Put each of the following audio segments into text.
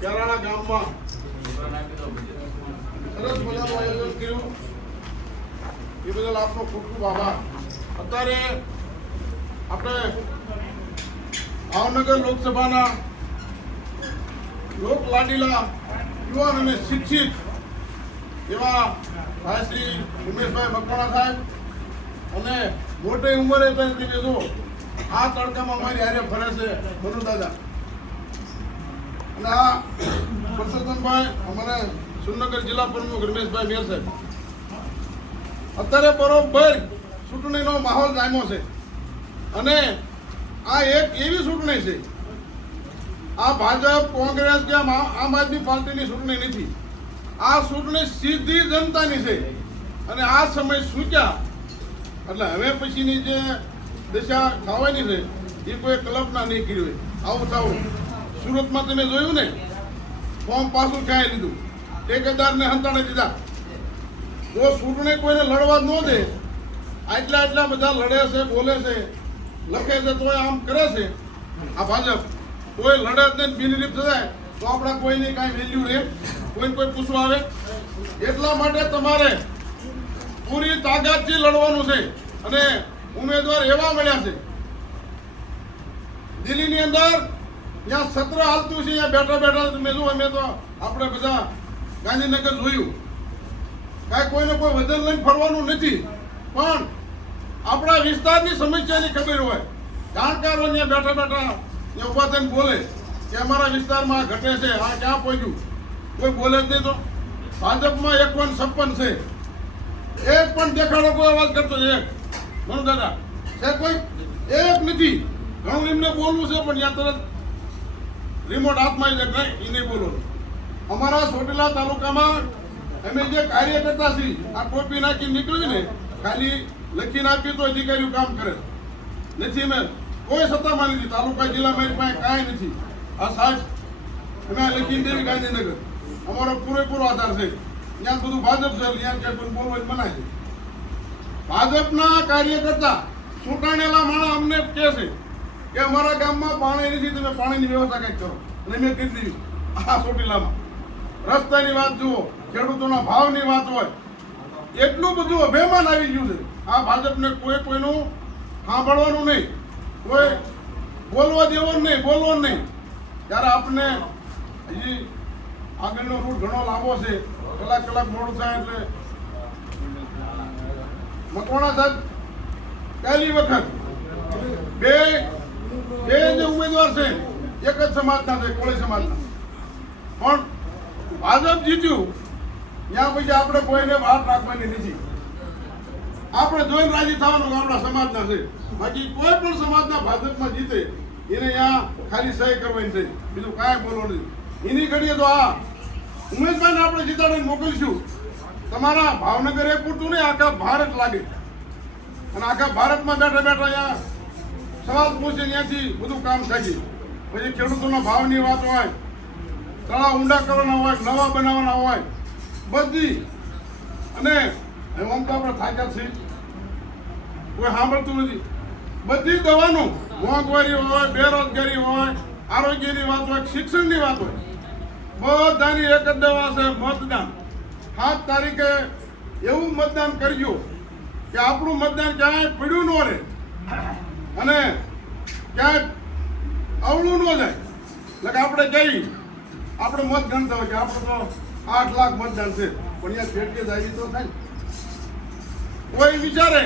કેરાળા ગામમાં. સરસ મજાનું આયોજન કર્યું. એ બદલ આપનો ખૂબ ખૂબ આભાર. અત્યારે આપણે ભાવનગર લોકસભાના લોક લાડીલા યુવાન અને શિક્ષિત એવા ભાઈ શ્રી ઉમેશભાઈ મકવાણા સાહેબ અને મોટી ઉંમરે તમે જો, આ તડકામાં અમારી હારે ફરે છે, મનુ દાદા. અને આ પરસોત્તમભાઈ અમારા સુરનગર જિલ્લા પ્રમુખ રમેશભાઈ મેર સાહેબ. અત્યારે બરોબર ચૂંટણીનો માહોલ જામ્યો છે. અને આ એક એવી ચૂંટણી છે, આ ભાજપ, કોંગ્રેસ કે આમ આદમી પાર્ટીની ચૂંટણી નથી. આ ચૂંટણી સીધી જનતાની છે. અને આ સમય સૂચ્યા. એટલે હવે પછીની જે દિશા થવાની છે, એ કોઈ કલ્પના નહીં કરી હોય. આવું થવું સુરતમાં તમે જોયું ને? ફોર્મ પાછું ક્યાંય લીધું? ટેકેદારને હંતાણે દીધા. જો ચૂંટણી કોઈને લડવા ન દે, આટલા આટલા બધા લડે છે, બોલે છે, લખે છે, તોય આમ કરે છે. આ ભાજપ. કોઈ લડે જ નહીં બિનરીફ થાય તો આપણા કોઈની કાંઈ વેલ્યુ રહે? કોઈને કોઈ પૂછવા આવે? એટલા માટે તમારે પૂરી તાકાતથી લડવાનું છે અને ઉમેદવાર એવા મળ્યા છે. દિલ્હીની અંદર ત્યાં સત્ર હાલતું છે, ત્યાં બેઠા બેઠા મેં જો અમે તો આપણે બધા ગાંધીનગર જોયું. કાંઈ કોઈને કોઈ વજન લઈને ફરવાનું નથી, પણ આપણા વિસ્તારની સમસ્યાની ખબર હોય. જાણકારો ત્યાં બેઠા બેઠા ત્યાં ઊભા થઈને બોલે કે અમારા વિસ્તારમાં ઘટે છે, આ ક્યાં પહોંચ્યું? કોઈ બોલે જ નહીં તો. ભાજપમાં એક પણ છપ્પન છે. એક પણ દેખાડો, કોઈ અવાજ કરતો છે એક. ઘણું દાદા છે કોઈ? એક નથી. ઘણું એમને બોલવું છે, પણ ત્યાં તરત રિમોટ હાથમાં આવી જાય નહીં એ નહીં બોલવાનું અમારા ચોટીલા તાલુકામાં અમે જે કાર્ય કરતા છીએ, આ ટોપી નાખી નીકળ્યું ને, ખાલી લખીને આપ્યું તો અધિકારીઓ કામ કરે. નથી મેં કોઈ સત્તામાં નથી તાલુકા જિલ્લા મારી પાસે કાંઈ નથી. આ સાહેબ, અમે લખીને દેવી ગાંધીનગર. અમારો પૂરેપૂરો આધાર છે. ત્યાં બધું ભાજપ છે, ત્યાં કોઈ બોલવા જ મનાય છે. ભાજપના કાર્યકર્તા, ચૂંટાણેલા માણસ અમને કહે છે. કે અમારા ગામમાં પાણી નથી, તમે પાણીની વ્યવસ્થા કંઈક કરો. અને મેં કરી દીધી આ ચોટીલામાં. રસ્તાની વાત જુઓ, ખેડૂતોના ભાવની વાત હોય, એટલું બધું અભિમાન આવી ગયું છે. આ ભાજપને કોઈ કોઈનું સાંભળવાનું નહીં, કોઈ બોલવા દેવાનું નહીં, બોલવાનું નહીં. ત્યારે આપણે હજી આગળનો રૂટ ઘણો લાંબો છે, કલાક કલાક મોડું થાય એટલે મકવાણા સાહેબ પહેલી વખત બે ઉમેદવાર છે. એક જ સમાજના છે, કોળી સમાજના. પણ ભાજપ જીત્યું, ત્યાં પછી આપણે કોઈને વાત રાખવાની નથી. આપણે જોઈને રાજી થવાનું આપણા સમાજના છે. બાકી કોઈ પણ સમાજના ભાજપમાં જીતે, એને ત્યાં ખાલી સહી કરવાની છે. બીજું કાંઈ બોલવાનું નથી. એની ઘડીએ તો આ ઉમેદવારને આપણે જીતાડીને મોકલીશું. તમારા ભાવનગર એ પૂરતું નહીં, આખા ભારત લાગે. અને આખા ભારતમાં બેઠા બેઠા અહીંયા સવાલ પૂછે ત્યાંથી બધું કામ થાય છે. પછી ખેડૂતોના ભાવની વાત હોય, તળાવ ઊંડા કરવાના હોય, નવા બનાવવાના હોય, બધી. અને આમ તો આપણે થાક્યા છીએ. કોઈ સાંભળતું નથી. બધી દવાનું મોંઘવારી હોય, બેરોજગારી હોય, આરોગ્યની વાત હોય, શિક્ષણની વાત હોય. બધાની એક જ દવા છે મતદાન. સાત તારીખે એવું મતદાન કરજો કે આપણું મતદાન ક્યાંય પીડ્યું ન રહે. અને ક્યાંય અવળું ન જાય. એટલે કે આપણે જઈ, આપણે મત ગણતા હોય કે આપણે તો આઠ લાખ મતદાન છે, પણ અહીંયા ફેટકે જાય તો થાય. કોઈ વિચારે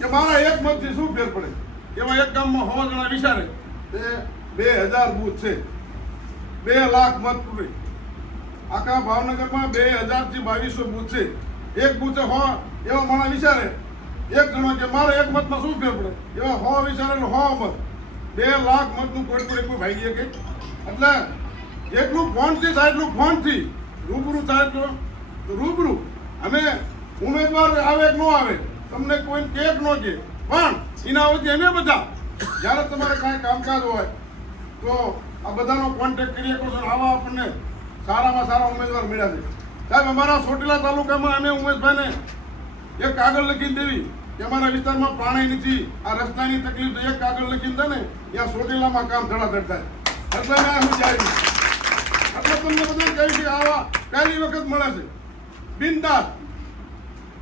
કે મારા એક મતથી શું ફેર પડે? એવા એક ગામમાં સો જણા વિચારે તે બે હજાર બૂથ છે. બે લાખ મત પૂરી આખા ભાવનગરમાં બે હજારથી બાવીસો બૂથ છે. એક બૂથે હો એવા માણસ વિચારે એક ગણો કે મારે એક મતમાં શું ફેર એવા હો વિચારે હો મત બે લાખ મતનું કોઈ પણ કોઈ ભાગીએ કે એટલે જેટલું ફોનથી થાય એટલું ફોનથી રૂબરૂ થાય તો રૂબરૂ. અને ઉમેદવાર આવે કે ન આવે, તમને કોઈ કે ન કે. પણ એના વચ્ચે અમે બધા, જ્યારે તમારે કાંઈ કામકાજ હોય, તો આ બધાનો કોન્ટેક્ટ કરી શકો આવા આપણને સારામાં સારા ઉમેદવાર મળ્યા છે. સાહેબ, અમારા ચોટીલા તાલુકામાં અમે ઉમેશભાઈને એક કાગળ લખીને દેવી. કે અમારા વિસ્તારમાં પાણી નથી. આ રસ્તાની તકલીફ એક કાગળ લખીને દે ને ત્યાં સોટેલામાં કામ ધડાધડ થાય. એટલે મેં હું જાય તમને બધાને કહ્યું કે આવા પહેલી વખત મળે છે. બિનદાસ.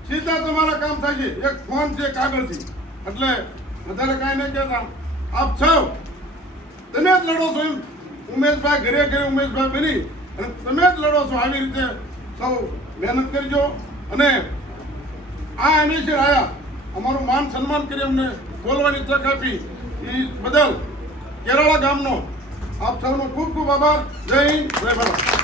સીધા તમારા કામ થાય છે. એક ફોન છે કાગળથી. એટલે વધારે કાંઈ નહીં કહેતા. આપ સૌ, તમે જ લડો છો એમ. ઉમેશભાઈ ઘરે ઘરે ઉમેશભાઈ બની. અને તમે જ લડો છો. આવી રીતે સૌ મહેનત કરજો. અને આ એનેસર આયા. અમારું માન સન્માન કરી અમને બોલવાની તક આપી. એ બદલ કેરાળા ગામનો આપ સૌનો ખૂબ ખૂબ આભાર. જય હિન્દ, જય ભારત.